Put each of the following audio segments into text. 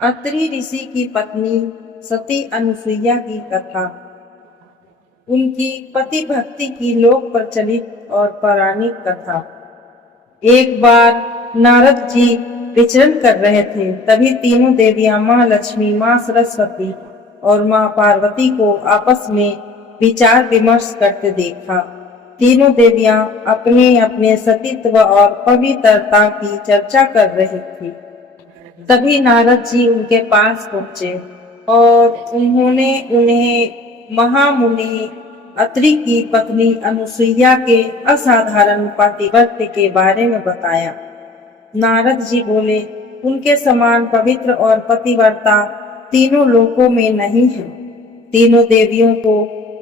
अत्रि ऋषि की पत्नी सती अनुसुईया की कथा। उनकी पति भक्ति की लोक प्रचलित और पौराणिक कथा। एक बार नारद जी विचरण कर रहे थे, तभी तीनों देवियां माँ लक्ष्मी, माँ सरस्वती और माँ पार्वती को आपस में विचार विमर्श करते देखा। तीनों देवियां अपने अपने सतीत्व और पवित्रता की चर्चा कर रही थी। तभी नारद जी उनके पास पहुंचे और उन्होंने उन्हें महामुनि अत्रि की पत्नी अनुसुईया के असाधारण पातिव्रत्य के बारे में बताया। नारद जी बोले, उनके समान पवित्र और पतिव्रता तीनों लोकों में नहीं है। तीनों देवियों को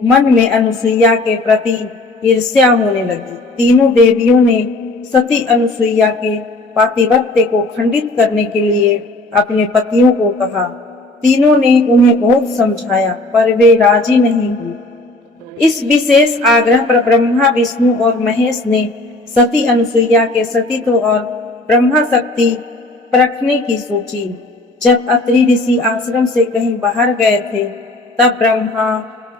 मन में अनुसुईया के प्रति ईर्ष्या होने लगी। तीनों देवियों ने सती अनुसुईया के पातिव्रत्य को खंडित करने के लिए अपने पतियों को कहा। तीनों ने उन्हें बहुत समझाया, पर वे राजी नहीं हुए। इस विशेष आग्रह पर ब्रह्मा, विष्णु और महेश ने सती अनुसुईया के सतीत्व और ब्रह्मा शक्ति परखने की सोची। जब अत्रि ऋषि आश्रम से कहीं बाहर गए थे, तब ब्रह्मा,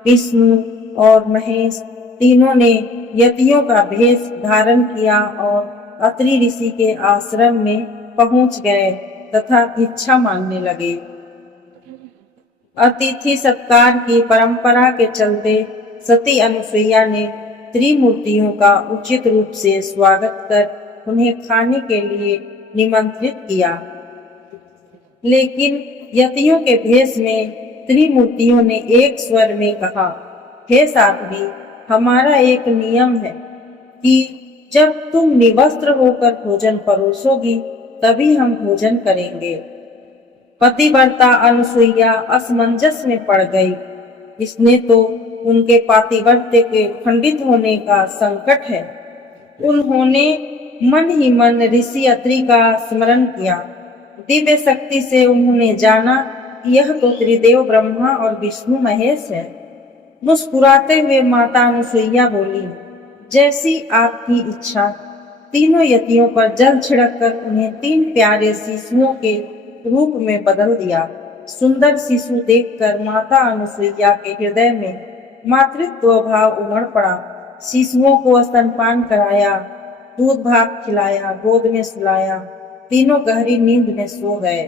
विष्णु और महेश तीनों ने यतियों का भेष धारण किया और अत्रि ऋषि के आश्रम में पहुंच गए तथा भिक्षा मांगने लगे। अतिथि सत्कार की परंपरा के चलते सती अनुसुईया ने त्रिमूर्तियों का उचित रूप से स्वागत कर उन्हें खाने के लिए निमंत्रित किया। लेकिन यतियों के भेष में त्रिमूर्तियों ने एक स्वर में कहा, हे साध्वी, हमारा एक नियम है कि जब तुम निवस्त्र होकर भोजन परोसोगी तभी हम भोजन करेंगे। पतिव्रता अनुसुईया असमंजस में पड़ गई। इसने तो उनके पातिव्रत्य के खंडित होने का संकट है। उन्होंने मन ही मन ऋषि अत्रि का स्मरण किया। दिव्य शक्ति से उन्होंने जाना कि यह तो त्रिदेव ब्रह्मा और विष्णु महेश है। मुस्कुराते हुए माता अनुसुईया बोली, जैसी आपकी इच्छा। तीनों यतियों पर जल छिड़ककर उन्हें 3 प्यारे शिशुओं के रूप में बदल दिया। सुंदर शिशु देखकर माता अनुसुईया के हृदय में मातृत्व भाव उमड़ पड़ा। शिशुओं को स्तनपान कराया, दूध भात खिलाया, गोद में सुलाया। तीनों गहरी नींद में सो गए।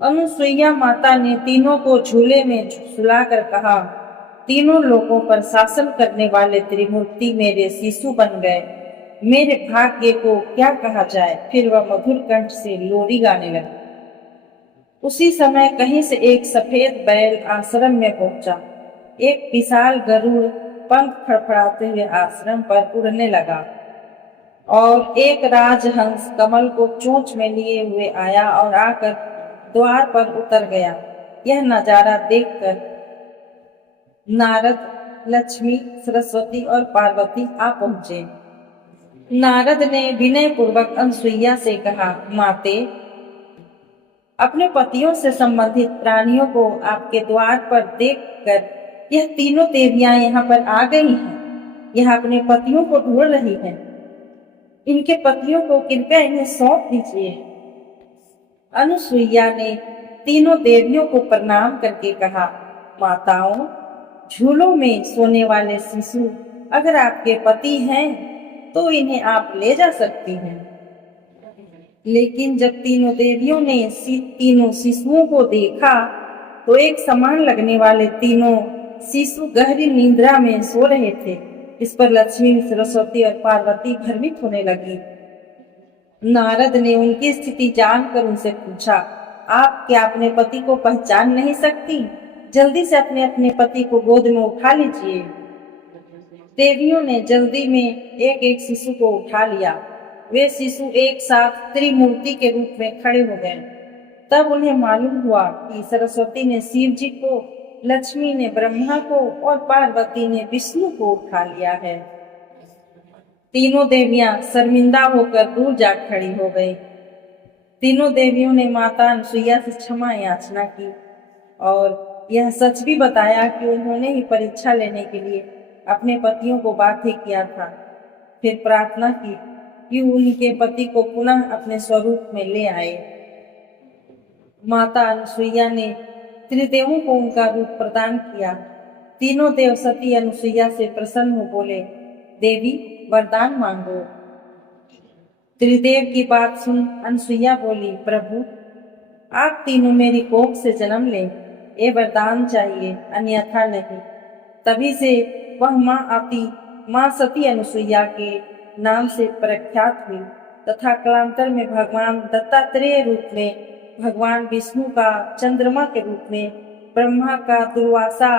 अनुसुईया माता ने तीनों को झूले में सुलाकर कहा, तीनों लोगों पर शासन करने वाले त्रिमूर्ति मेरे शिशु बन गए। मेरे भाग्य को क्या कहा जाए। फिर वह मधुर कंठ से लोरी गाने लगी। उसी समय कहीं से एक सफेद बैल आश्रम में पहुंचा। एक विशाल गरुड़ पंख फड़फड़ाते हुए आश्रम पर उड़ने लगा और एक राजहंस कमल को चोंच में लिए हुए आया और आकर द्वार पर उतर गया। यह नजारा देखकर नारद, लक्ष्मी, सरस्वती और पार्वती आ पहुंचे। नारद ने विनय पूर्वक अनुसुईया से कहा, माते, अपने पतियों से संबंधित प्राणियों को आपके द्वार पर देखकर यह तीनों देवियां यहाँ पर आ गई हैं। यह अपने पतियों को ढूंढ रही हैं। इनके पतियों को कृपया इन्हें सौंप दीजिए। अनुसुईया ने तीनों देवियों को प्रणाम करके कहा, माताओं, झूलों में सोने वाले शिशु अगर आपके पति हैं तो इन्हें आप ले जा सकती हैं। लेकिन जब तीनों देवियों ने तीनों शिशुओं को देखा तो एक समान लगने वाले तीनों शिशु गहरी निद्रा में सो रहे थे। इस पर लक्ष्मी, सरस्वती और पार्वती भ्रमित होने लगी। नारद ने उनकी स्थिति जानकर उनसे पूछा, आप क्या अपने पति को पहचान नहीं सकती? जल्दी से अपने अपने पति को गोद में उठा लीजिए। देवियों ने जल्दी में एक एक शिशु को उठा लिया। वे शिशु एक साथ त्रिमूर्ति के रूप में खड़े हो गए। तब उन्हें मालूम हुआ कि सरस्वती ने शिव जी को, लक्ष्मी ने ब्रह्मा को और पार्वती ने विष्णु को उठा लिया है। तीनों देवियां शर्मिंदा होकर दूर जा खड़ी हो गई। तीनों देवियों ने माता अनुसुईया से क्षमा याचना की और यह सच भी बताया कि उन्होंने ही परीक्षा लेने के लिए अपने पतियों को बाध्य किया था। फिर प्रार्थना की कि उनके पति को पुनः अपने स्वरूप में ले आए। माता अनुसुईया ने त्रिदेवों को उनका रूप प्रदान किया। तीनों देव सती अनुसुईया से प्रसन्न हो बोले, देवी वरदान मांगो। त्रिदेव की बात सुन अनुसुईया बोली, प्रभु आप तीनों मेरी कोख से जन्म लें, ये वरदान चाहिए, अन्यथा नहीं। तभी से वह माँ सती अनुसुईया के नाम से प्रख्यात हुई तथा कालांतर में भगवान दत्तात्रेय रूप में, भगवान विष्णु का चंद्रमा के रूप में, ब्रह्मा का दुर्वासा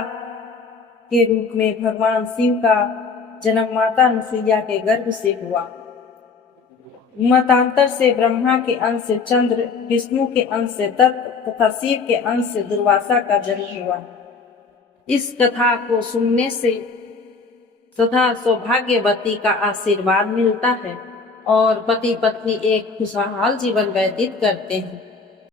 के रूप में, भगवान शिव का जन्म माता अनुसुईया के गर्भ से हुआ। मतांतर से ब्रह्मा के अंश से चंद्र, विष्णु के अंश से दत्त तथा शिव के अंश से दुर्वासा का जन्म हुआ। इस कथा को सुनने से सदा सौभाग्यवती का आशीर्वाद मिलता है और पति पत्नी एक खुशहाल जीवन व्यतीत करते हैं।